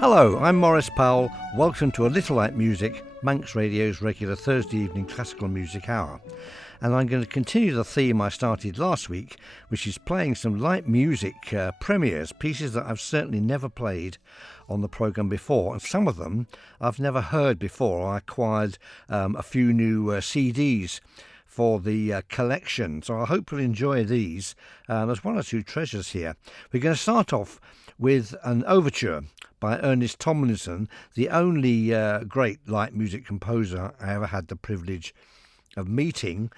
Hello, I'm Maurice Powell. Welcome to A Little Light Music, Manx Radio's regular Thursday evening classical music hour. And I'm going to continue the theme I started last week, which is playing some light music premieres, pieces that I've certainly never played on the programme before. And some of them I've never heard before. I acquired a few new CDs for the collection, so I hope you'll enjoy these. There's one or two treasures here. We're going to start off with an overture by Ernest Tomlinson, the only great light music composer I ever had the privilege of meeting.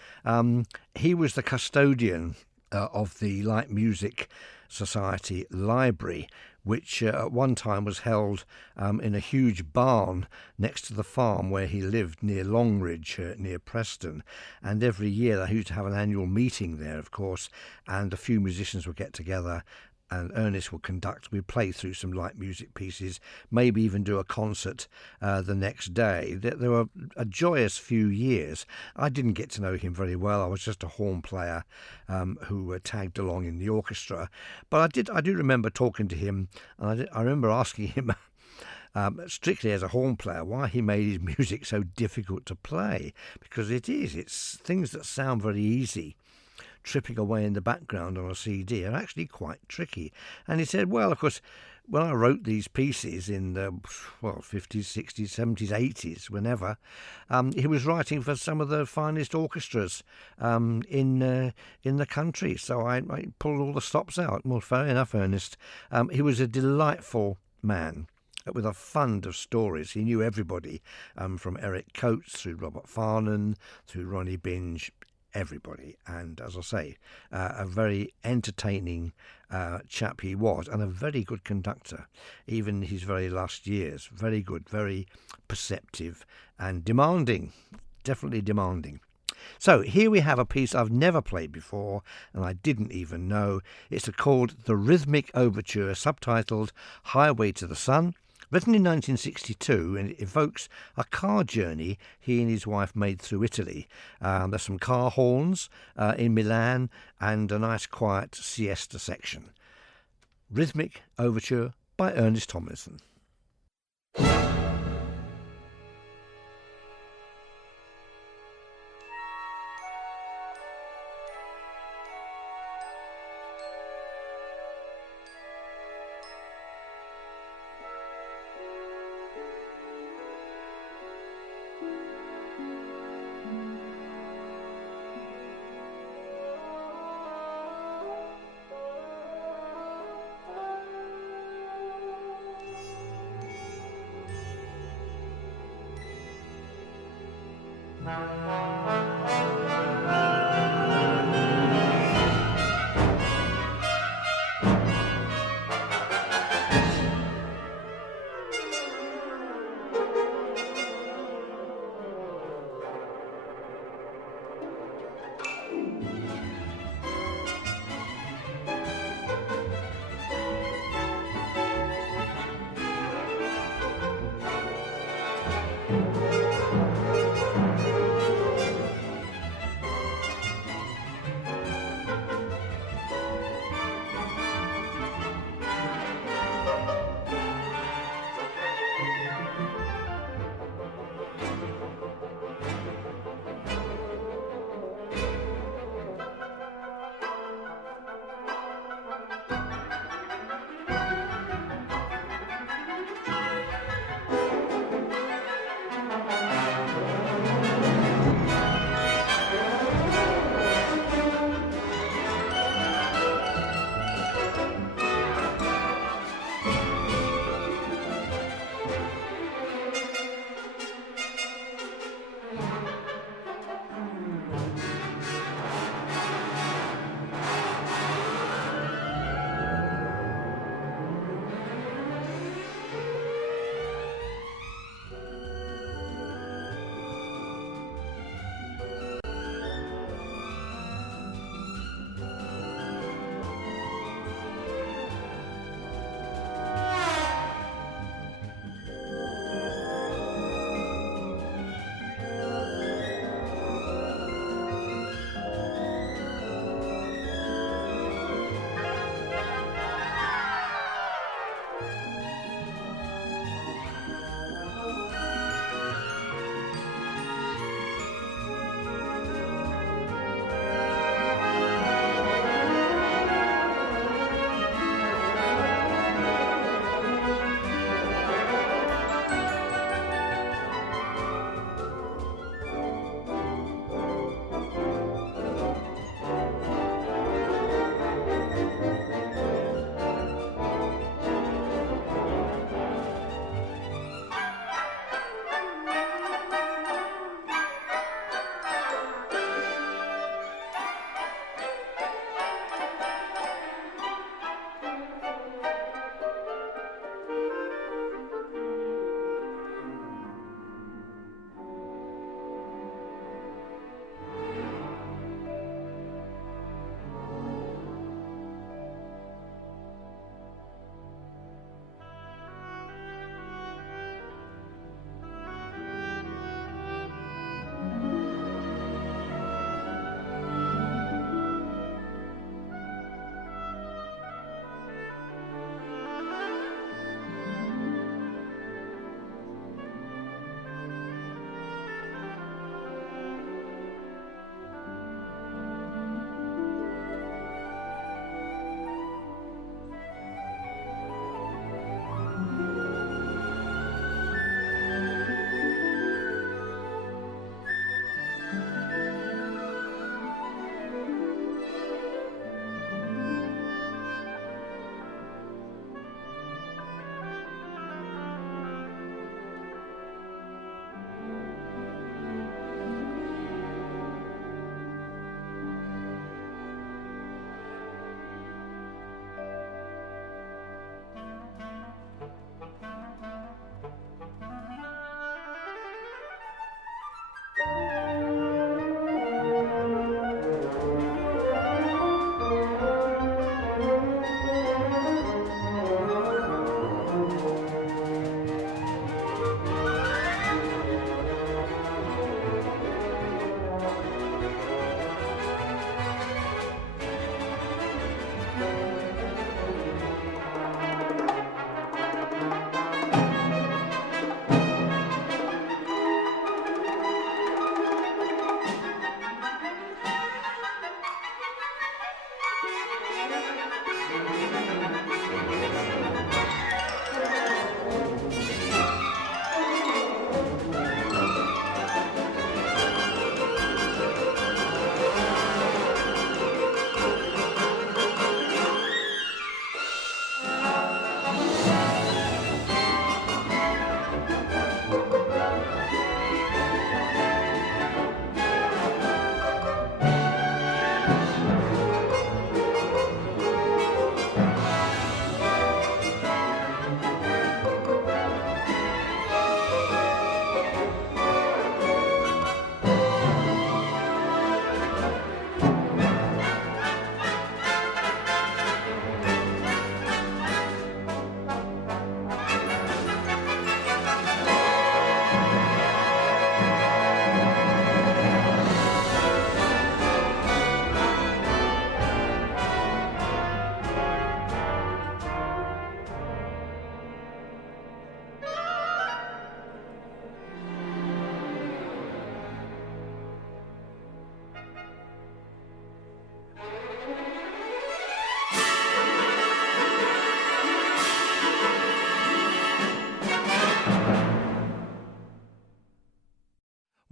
He was the custodian of the Light Music Society Library, which at one time was held in a huge barn next to the farm where he lived near Longridge, near Preston. And every year they used to have an annual meeting there, of course, and a few musicians would get together and Ernest will conduct. We'd play through some light music pieces, maybe even do a concert the next day. There were a joyous few years. I didn't get to know him very well. I was just a horn player who tagged along in the orchestra. But I do remember talking to him, and I remember asking him, strictly as a horn player, why he made his music so difficult to play. Because it's things that sound very easy, tripping away in the background on a CD, are actually quite tricky. And he said, well, of course, when I wrote these pieces in the 50s, 60s, 70s, 80s, whenever, he was writing for some of the finest orchestras in the country. So I pulled all the stops out. Well, fair enough, Ernest. He was a delightful man with a fund of stories. He knew everybody, from Eric Coates through Robert Farnan, through Ronnie Binge, everybody. And as I say, a very entertaining chap he was, and a very good conductor, even in his very last years. Very good, very perceptive and demanding, definitely demanding. So here we have a piece I've never played before, and I didn't even know. It's called The Rhythmic Overture, subtitled Highway to the Sun. Written in 1962, and it evokes a car journey he and his wife made through Italy. There's some car horns in Milan and a nice quiet siesta section. Rhythmic Overture by Ernest Tomlinson.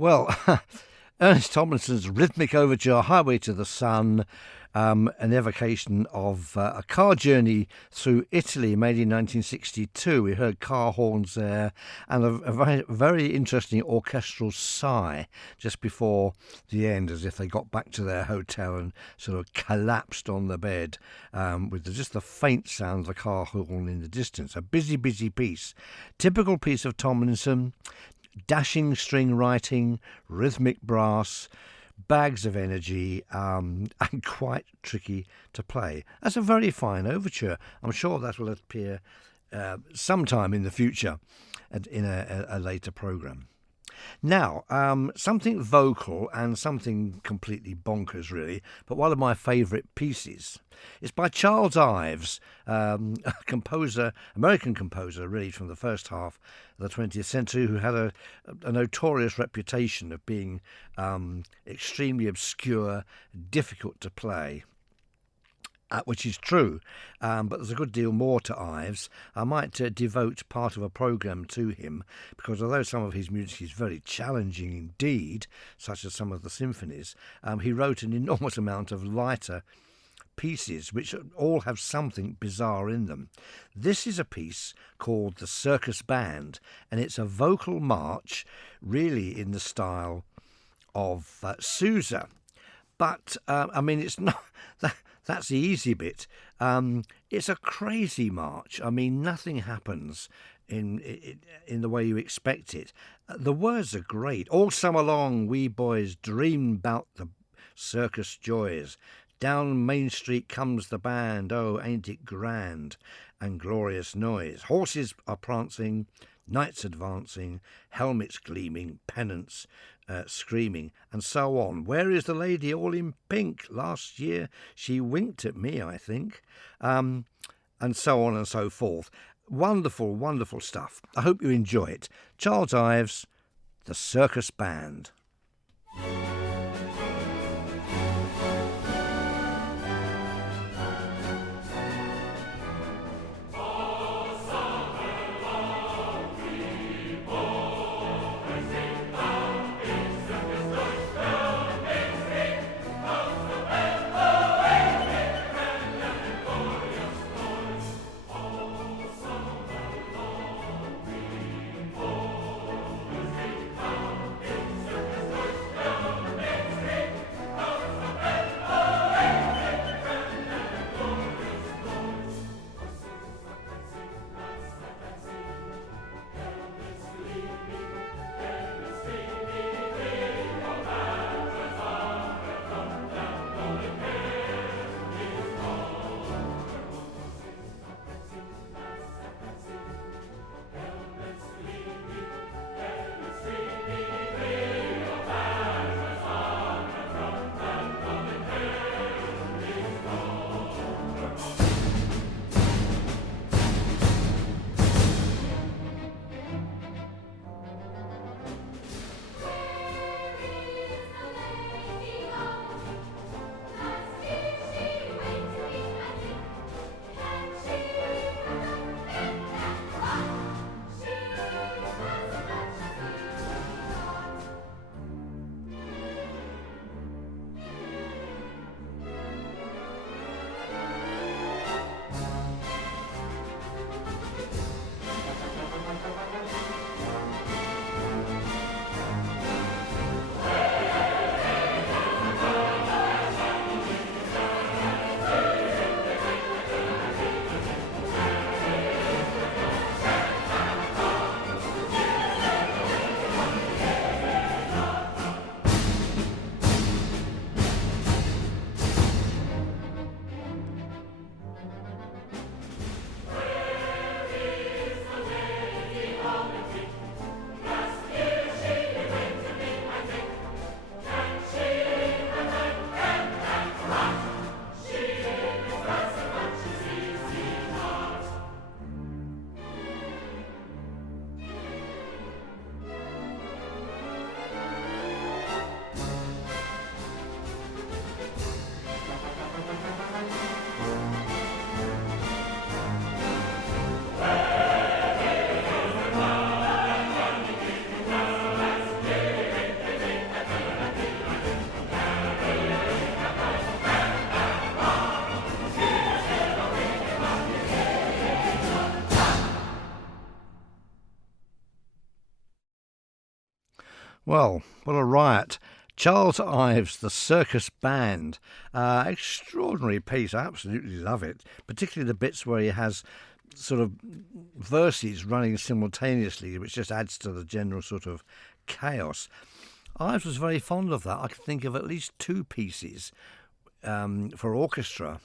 Well, Ernest Tomlinson's rhythmic overture, Highway to the Sun, an evocation of a car journey through Italy made in 1962. We heard car horns there and a very, very interesting orchestral sigh just before the end, as if they got back to their hotel and sort of collapsed on the bed with just the faint sound of the car horn in the distance. A busy, busy piece. Typical piece of Tomlinson. Dashing string writing, rhythmic brass, bags of energy, and quite tricky to play. That's a very fine overture. I'm sure that will appear sometime in the future in a later programme. Now, something vocal and something completely bonkers, really, but one of my favourite pieces. It's by Charles Ives, a composer, American composer, really, from the first half of the 20th century, who had a notorious reputation of being extremely obscure, difficult to play. Which is true, but there's a good deal more to Ives. I might devote part of a programme to him, because although some of his music is very challenging indeed, such as some of the symphonies, he wrote an enormous amount of lighter pieces which all have something bizarre in them. This is a piece called The Circus Band, and it's a vocal march really in the style of Sousa. But, I mean, it's not... That's the easy bit. It's a crazy march. I mean, nothing happens in the way you expect it. The words are great. All summer long, we boys dream about the circus joys. Down Main Street comes the band. Oh, ain't it grand and glorious noise. Horses are prancing, knights advancing, helmets gleaming, pennants screaming, and so on. Where is the lady all in pink? Last year she winked at me, I think. And so on and so forth. Wonderful, wonderful stuff. I hope you enjoy it. Charles Ives, The Circus Band. Well, what a riot. Charles Ives, the Circus Band. Extraordinary piece. I absolutely love it, particularly the bits where he has sort of verses running simultaneously, which just adds to the general sort of chaos. Ives was very fond of that. I can think of at least two pieces for orchestra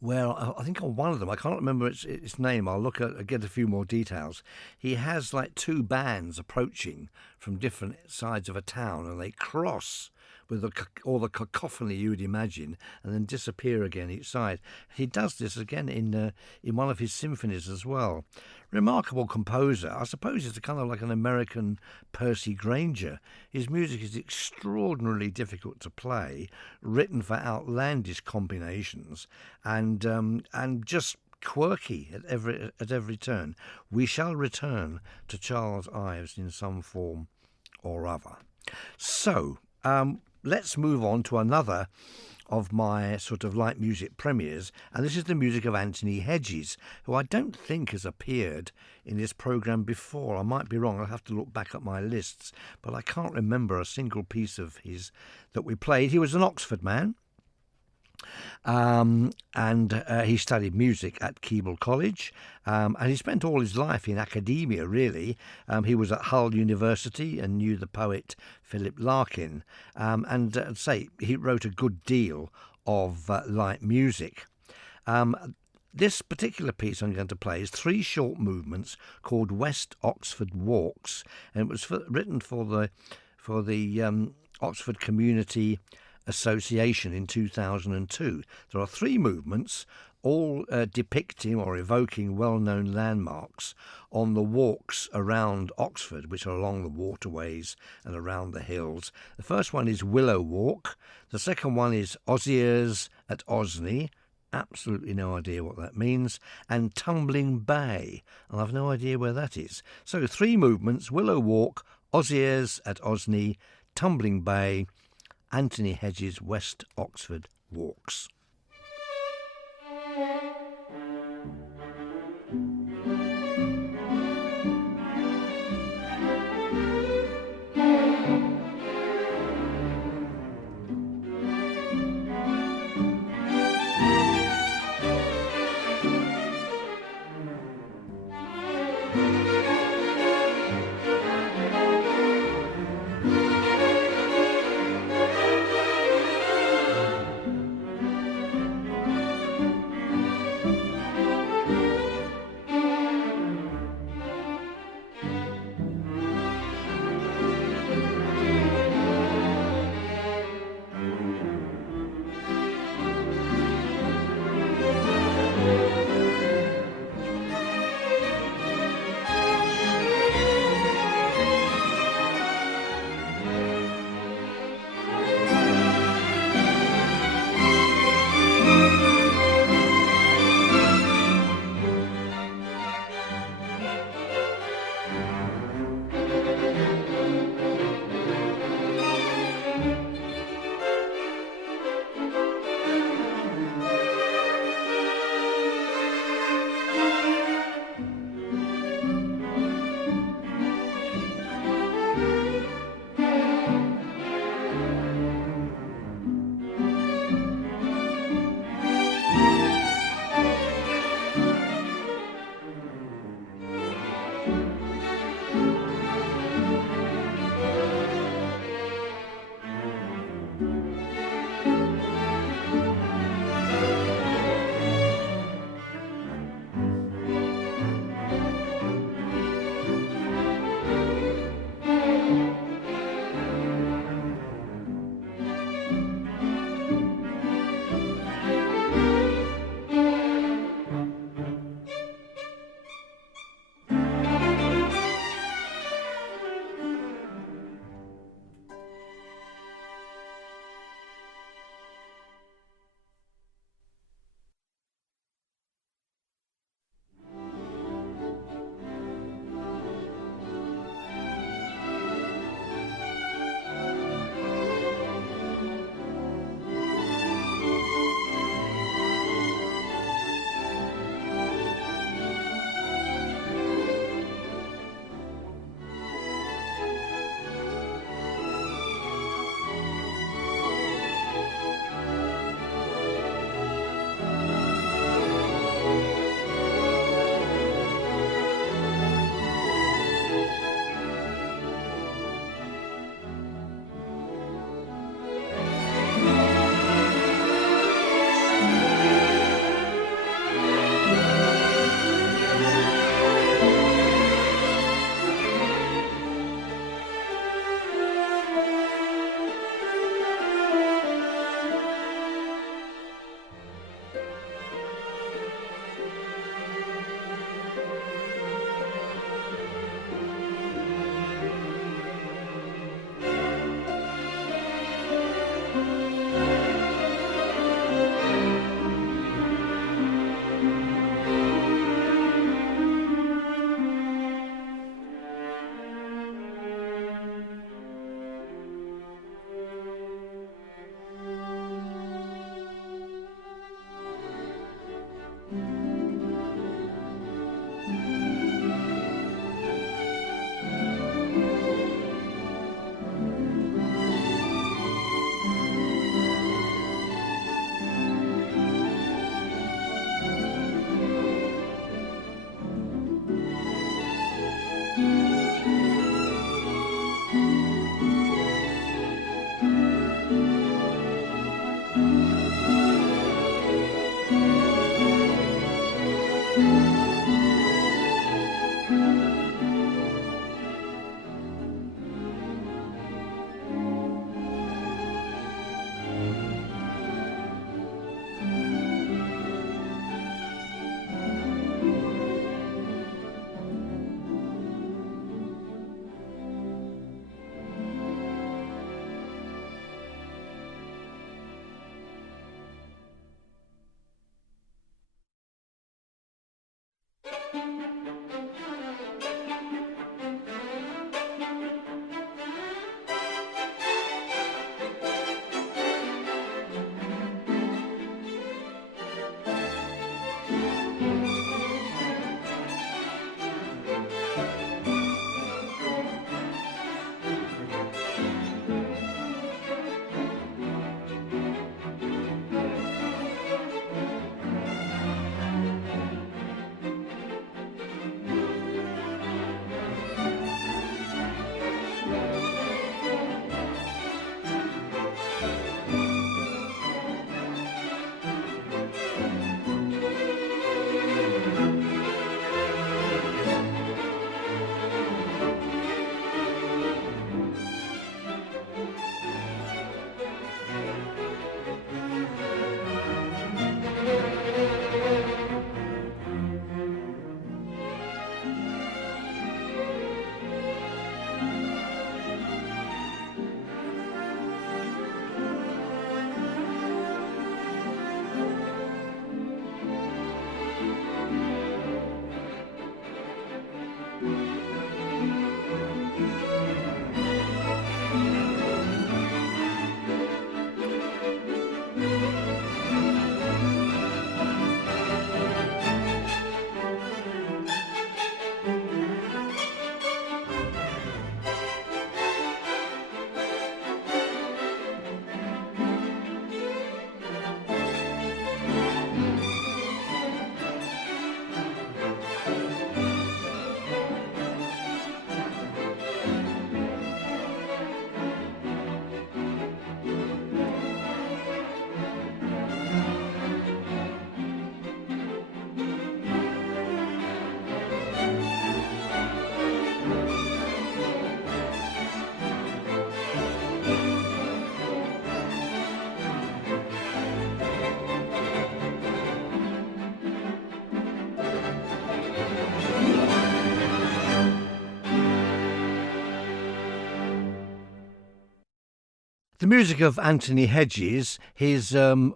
where I think on one of them, I can't remember its name, I'll get a few more details. He has like two bands approaching from different sides of a town, and they cross with all the cacophony you would imagine, and then disappear again each side. He does this again in one of his symphonies as well. Remarkable composer. I suppose he's kind of like an American Percy Grainger. His music is extraordinarily difficult to play, written for outlandish combinations, and just quirky at every turn. We shall return to Charles Ives in some form or other. So, let's move on to another of my sort of light music premieres, and this is the music of Anthony Hedges, who I don't think has appeared in this programme before. I might be wrong, I'll have to look back at my lists, but I can't remember a single piece of his that we played. He was an Oxford man, and he studied music at Keble College, and he spent all his life in academia, really. He was at Hull University and knew the poet Philip Larkin, and he wrote a good deal of light music. This particular piece I'm going to play is three short movements called West Oxford Walks, and it was written for the Oxford Community Association in 2002. There are three movements, all depicting or evoking well-known landmarks on the walks around Oxford, which are along the waterways and around the hills. The first one is Willow Walk. The second one is Osiers at Osney. Absolutely no idea what that means. And Tumbling Bay, and I've no idea where that is. So three movements: Willow Walk, Osiers at Osney, Tumbling Bay, Anthony Hedges' West Oxford Walks. The music of Anthony Hedges, his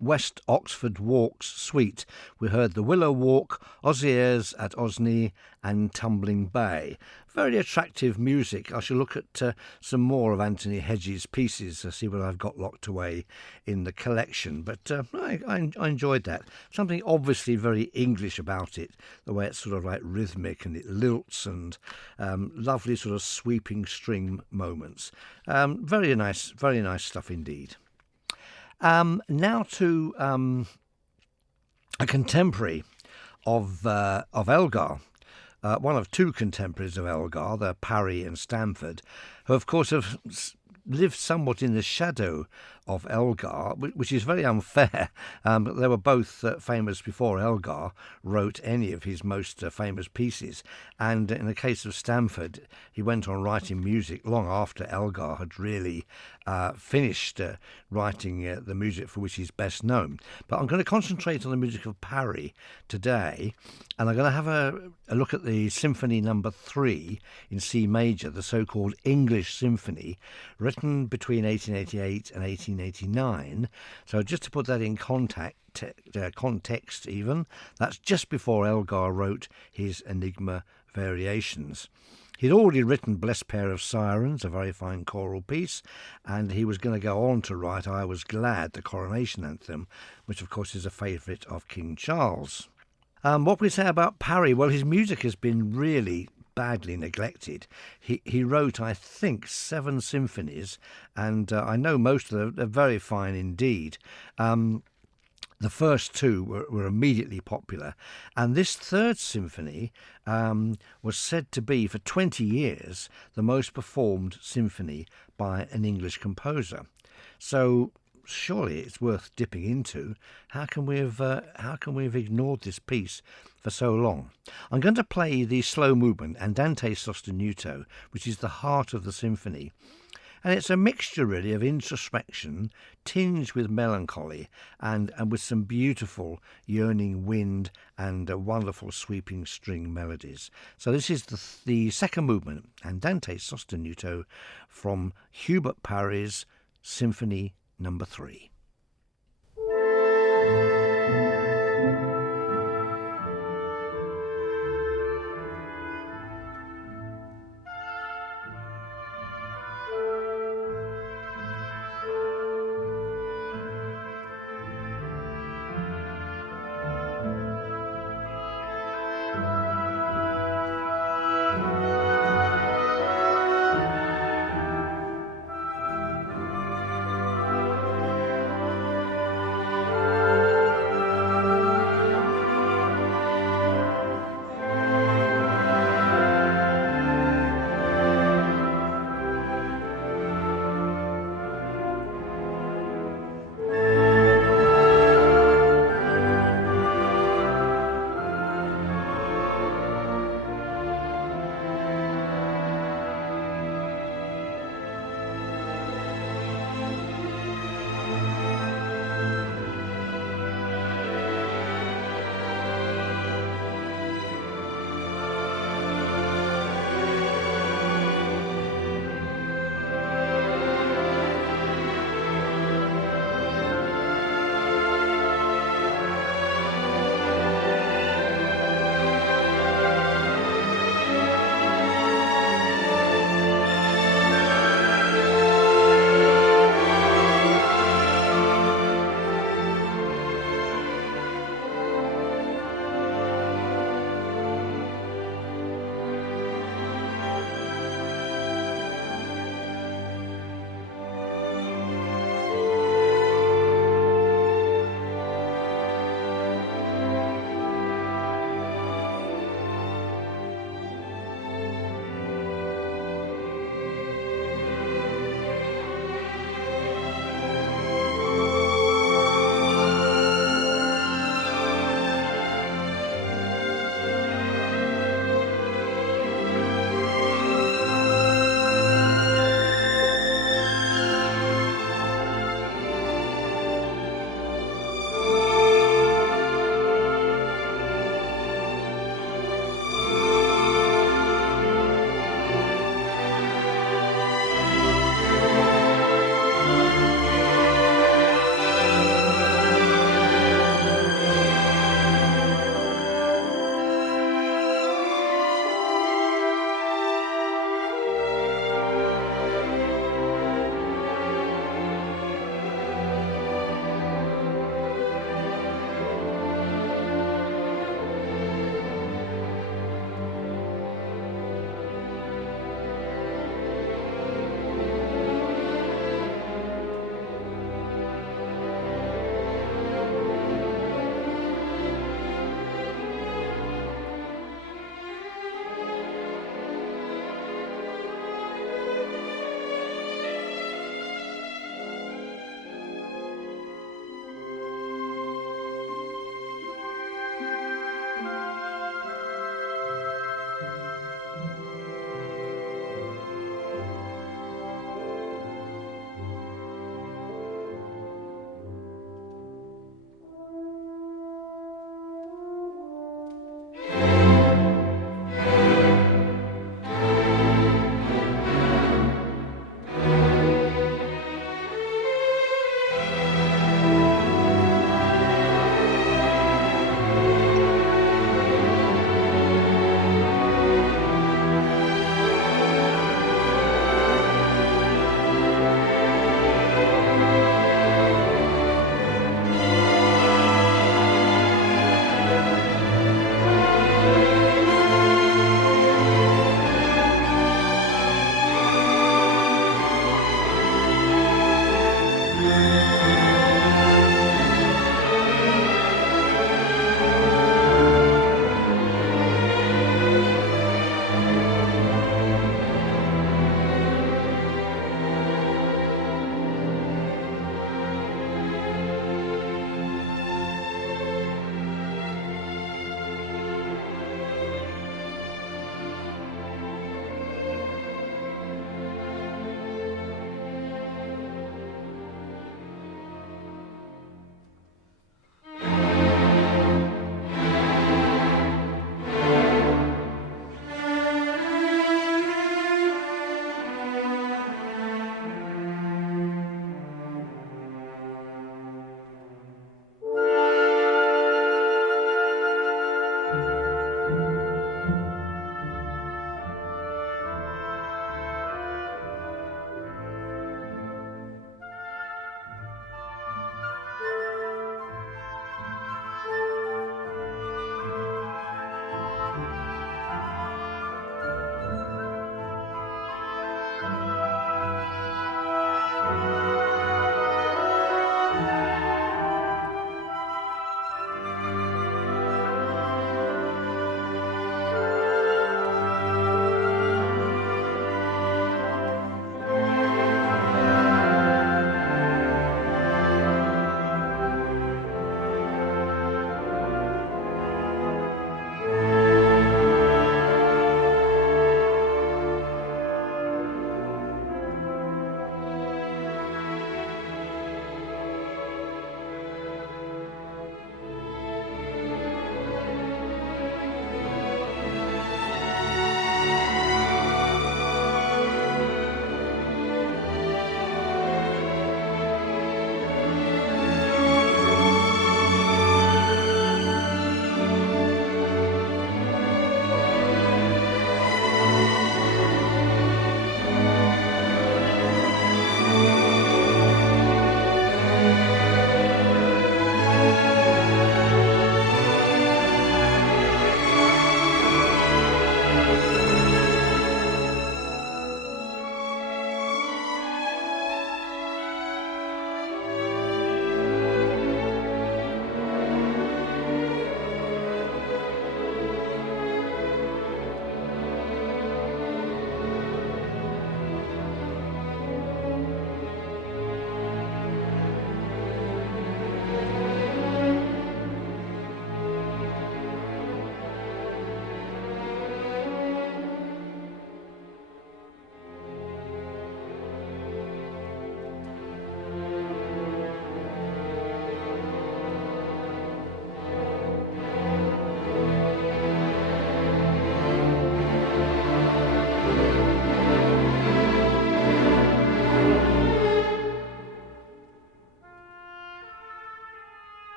West Oxford Walks suite. We heard The Willow Walk, Oziers at Osney and Tumbling Bay. Very attractive music. I shall look at some more of Anthony Hedges' pieces to see what I've got locked away in the collection. But I enjoyed that. Something obviously very English about it, the way it's sort of like rhythmic and it lilts and lovely sort of sweeping string moments. Very nice stuff indeed. Now to a contemporary of Elgar. One of two contemporaries of Elgar, they're Parry and Stamford, who of course have lived somewhat in the shadow of Elgar, which is very unfair. They were both famous before Elgar wrote any of his most famous pieces, and in the case of Stamford, he went on writing music long after Elgar had really finished writing the music for which he's best known. But I'm going to concentrate on the music of Parry today, and I'm going to have a look at the Symphony Number 3 in C major, the so-called English Symphony, written between 1888 and 1889. So just to put that in context even, that's just before Elgar wrote his Enigma Variations. He'd already written Blessed Pair of Sirens, a very fine choral piece, and he was going to go on to write I Was Glad, the coronation anthem, which of course is a favourite of King Charles. What we say about Parry? Well, his music has been really badly neglected. He wrote, I think, 7 symphonies, and I know most of them are very fine indeed. The first 2 were immediately popular, and this third symphony was said to be, for 20 years, the most performed symphony by an English composer. So surely it's worth dipping into. How can we have ignored this piece for so long? I'm going to play the slow movement Andante sostenuto, which is the heart of the symphony. And it's a mixture, really, of introspection, tinged with melancholy, and with some beautiful yearning wind and wonderful sweeping string melodies. So this is the second movement, Andante sostenuto, from Hubert Parry's Symphony Number 3.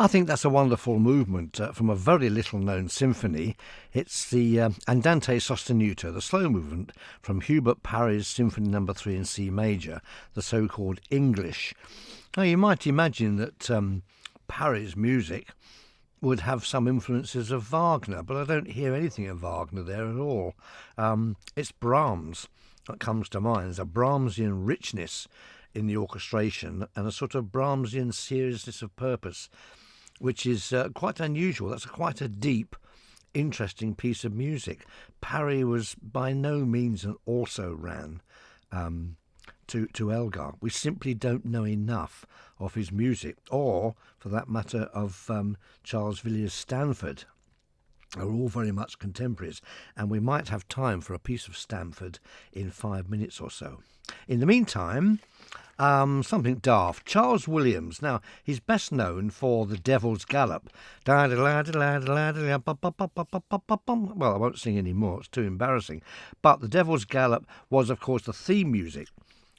I think that's a wonderful movement from a very little-known symphony. It's the Andante sostenuto, the slow movement from Hubert Parry's Symphony No. 3 in C major, the so-called English. Now, you might imagine that Parry's music would have some influences of Wagner, but I don't hear anything of Wagner there at all. It's Brahms that comes to mind. There's a Brahmsian richness in the orchestration and a sort of Brahmsian seriousness of purpose, which is quite unusual. That's quite a deep, interesting piece of music. Parry was by no means an also-ran to Elgar. We simply don't know enough of his music, or, for that matter, of Charles Villiers Stanford. Are all very much contemporaries, and we might have time for a piece of Stanford in 5 minutes or so. In the meantime, something daft. Charles Williams. Now, he's best known for The Devil's Gallop. Well, I won't sing any more. It's too embarrassing. But The Devil's Gallop was, of course, the theme music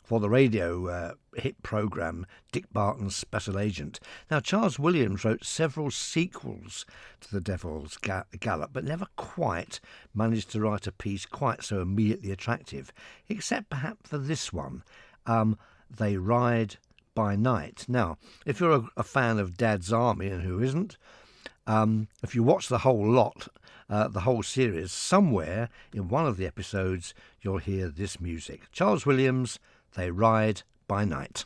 for the radio hit programme Dick Barton's Special Agent. Now, Charles Williams wrote several sequels to The Devil's Gallop, but never quite managed to write a piece quite so immediately attractive, except perhaps for this one, They Ride by Night. Now, if you're a fan of Dad's Army, and who isn't, if you watch the whole lot, the whole series, somewhere in one of the episodes, you'll hear this music. Charles Williams, They Ride by Night.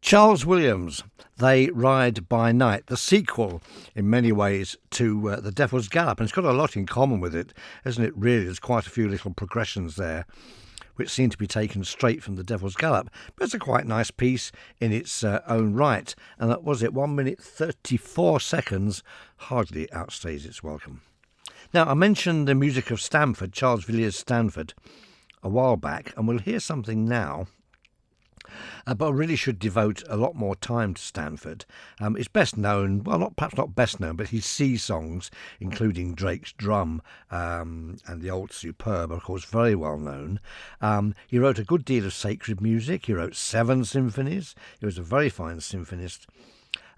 Charles Williams, They Ride by Night, the sequel in many ways to The Devil's Gallop, and it's got a lot in common with it, isn't it really? There's quite a few little progressions there which seem to be taken straight from The Devil's Gallop, but it's a quite nice piece in its own right, and that was it, 1 minute 34 seconds, hardly outstays its welcome. Now, I mentioned the music of Stanford, Charles Villiers Stanford, a while back, and we'll hear something now. But I really should devote a lot more time to Stanford. It's best known, well, perhaps not best known, but his sea songs, including Drake's Drum and the Old Superb, are, of course, very well known. He wrote a good deal of sacred music. He wrote 7 symphonies. He was a very fine symphonist,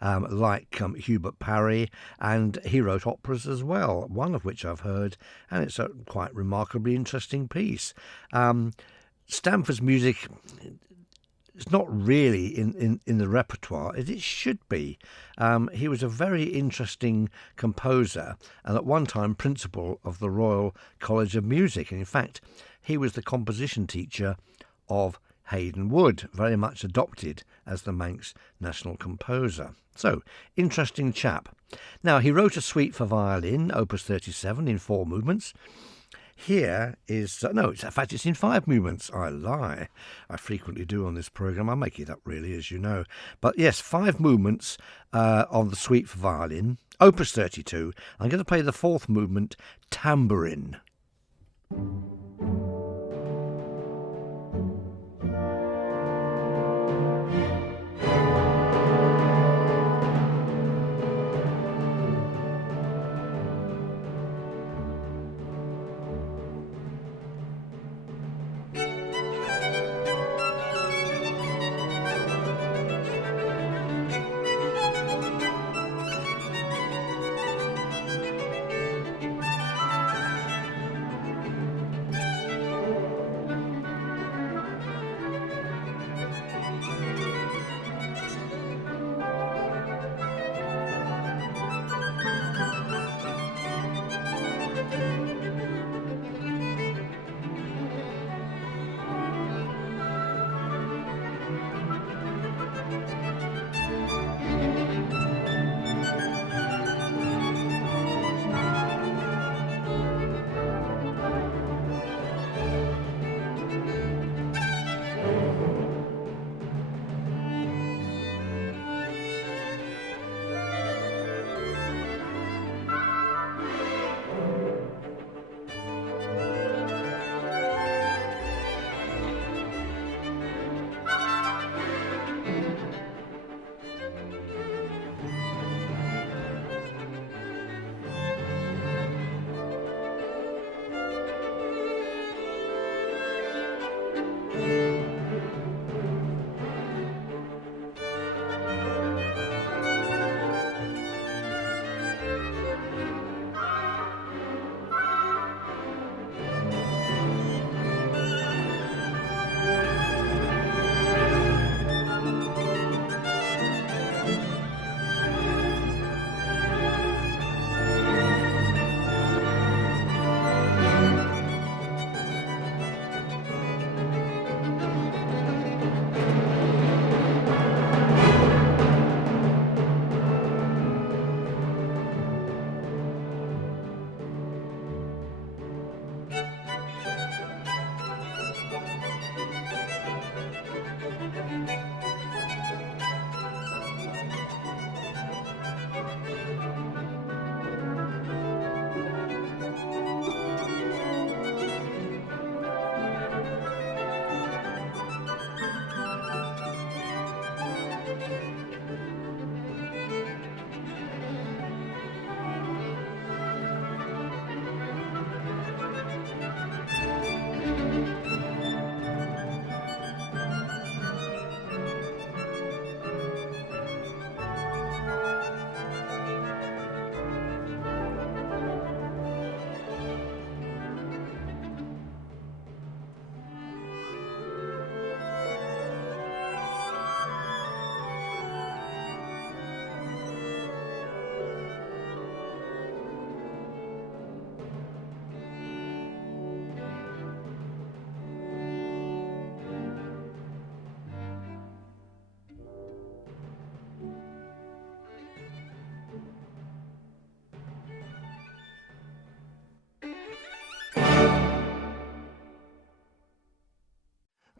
like Hubert Parry, and he wrote operas as well, one of which I've heard, and it's a quite remarkably interesting piece. Stanford's music... It's not really in the repertoire, as it should be. He was a very interesting composer and at one time principal of the Royal College of Music. And in fact, he was the composition teacher of Haydn Wood, very much adopted as the Manx national composer. So, interesting chap. Now, he wrote a suite for violin, opus 37, in 4 movements. Here is, in fact, it's in 5 movements. I lie. I frequently do on this programme. I make it up, really, as you know. But yes, 5 movements on the suite for violin, opus 32. I'm going to play the 4th movement, tambourine.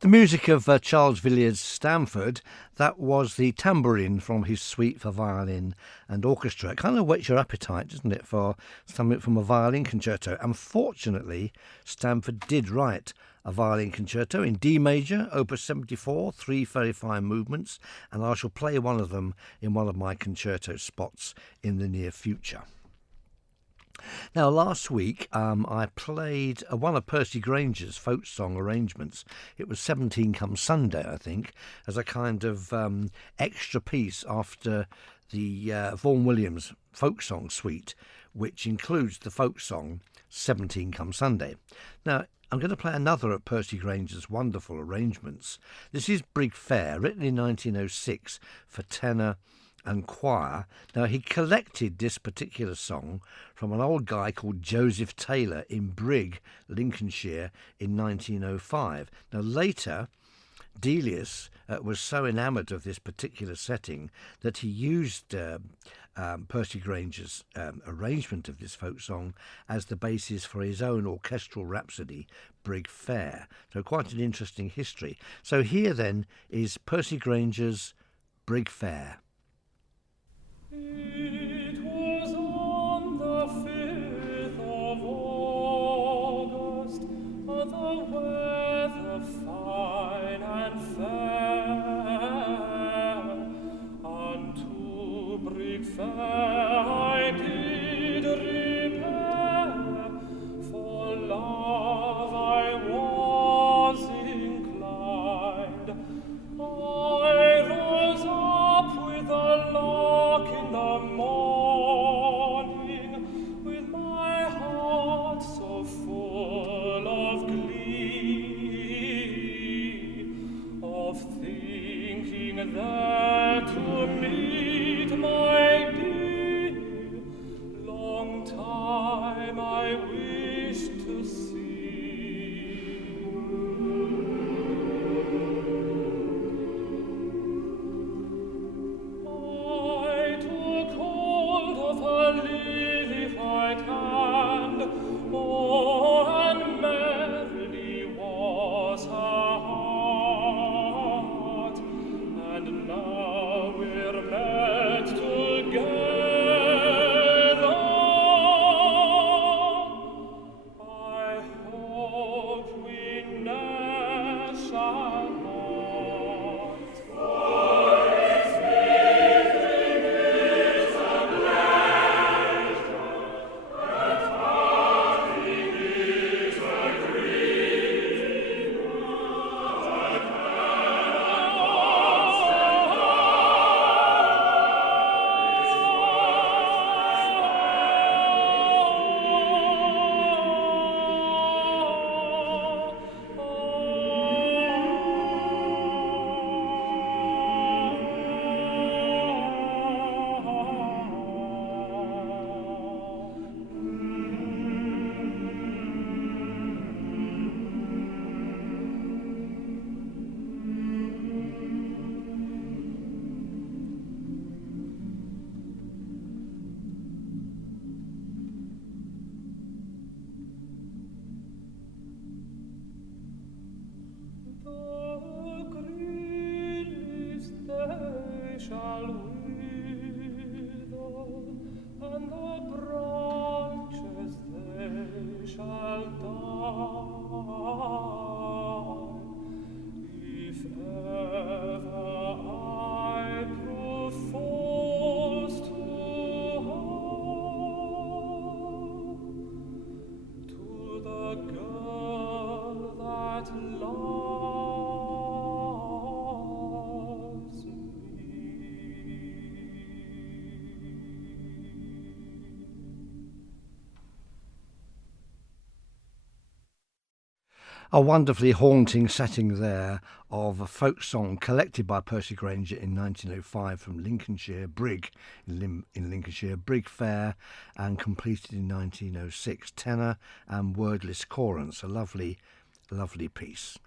The music of Charles Villiers Stanford, that was the tambourine from his suite for violin and orchestra. It kind of whets your appetite, doesn't it, for something from a violin concerto. Unfortunately, Stanford did write a violin concerto in D major, opus 74, 3 very fine movements, and I shall play one of them in one of my concerto spots in the near future. Now, last week I played one of Percy Granger's folk song arrangements. It was 17 Come Sunday, I think, as a kind of extra piece after the Vaughan Williams folk song suite, which includes the folk song 17 Come Sunday. Now, I'm going to play another of Percy Granger's wonderful arrangements. This is Brig Fair, written in 1906 for tenor and choir. Now, he collected this particular song from an old guy called Joseph Taylor in Brig, Lincolnshire, in 1905. Now, later, Delius was so enamoured of this particular setting that he used Percy Granger's arrangement of this folk song as the basis for his own orchestral rhapsody, Brig Fair. So quite an interesting history. So here then is Percy Granger's Brig Fair. It was on the 5th of August, the weather fine and fair, unto Brig Fair I did repair, for love I was inclined. I rose up with a lark in the morning, with my heart so full of glee, of thinking there to meet my dear, long time I wished to see. I took hold of her lily-white hand, oh, and merrily was her heart, and now we're met together. I hope we ne'er shall part. The green leaves they shall wither, and the branches they shall die, if ever I prove false to her, to the girl that loves me. A wonderfully haunting setting there of a folk song collected by Percy Granger in 1905 from Lincolnshire, Brig in Lincolnshire, Brig Fair, and completed in 1906, tenor and wordless chorus. A lovely, lovely piece.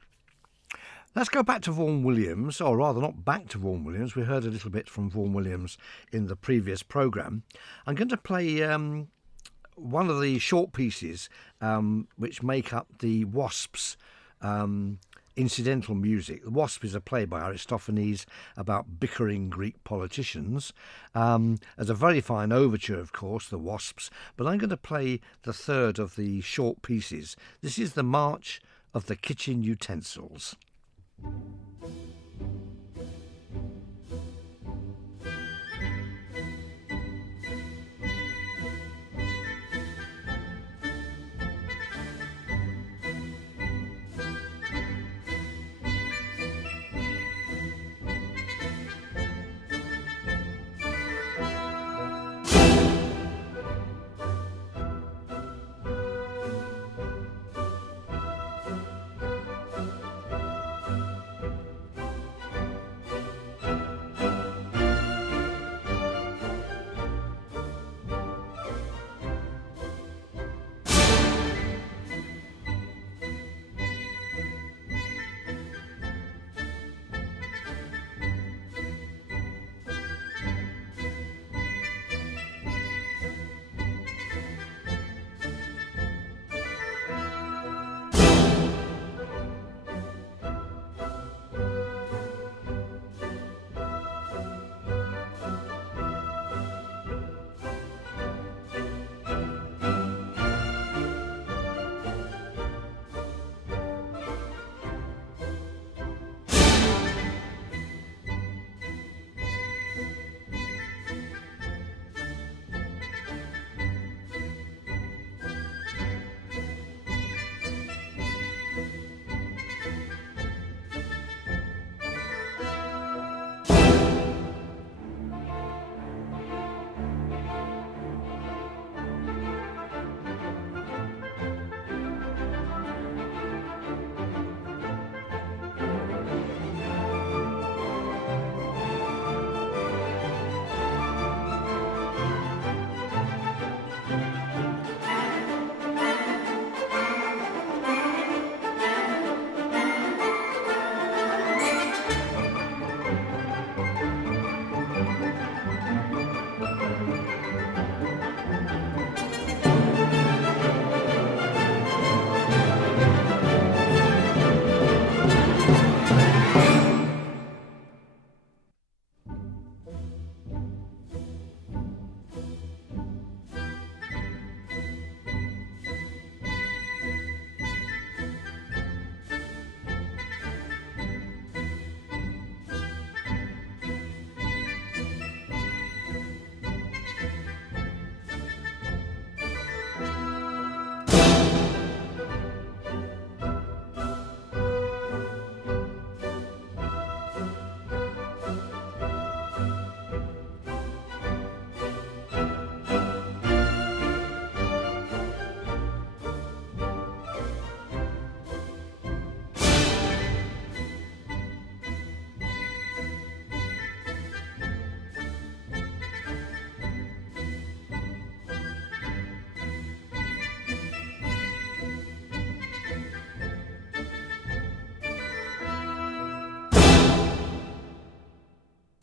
Let's go back to Vaughan Williams, or rather not back to Vaughan Williams. We heard a little bit from Vaughan Williams in the previous programme. I'm going to play one of the short pieces which make up the Wasps' incidental music. The Wasps is a play by Aristophanes about bickering Greek politicians. As a very fine overture, of course, The Wasps, but I'm going to play the third of the short pieces. This is the March of the Kitchen Utensils.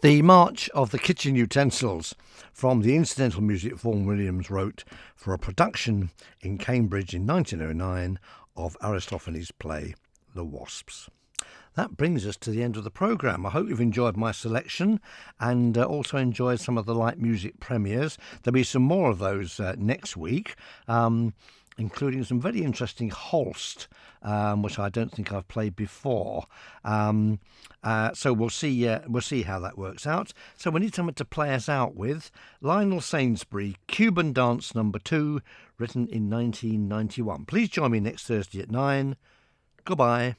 The March of the Kitchen Utensils from the incidental music Vaughan Williams wrote for a production in Cambridge in 1909 of Aristophanes' play The Wasps. That brings us to the end of the programme. I hope you've enjoyed my selection and also enjoyed some of the light music premieres. There'll be some more of those next week, including some very interesting Holst, which I don't think I've played before. So we'll see how that works out. So we need someone to play us out with. Lionel Sainsbury, Cuban Dance No. 2, written in 1991. Please join me next Thursday at 9. Goodbye.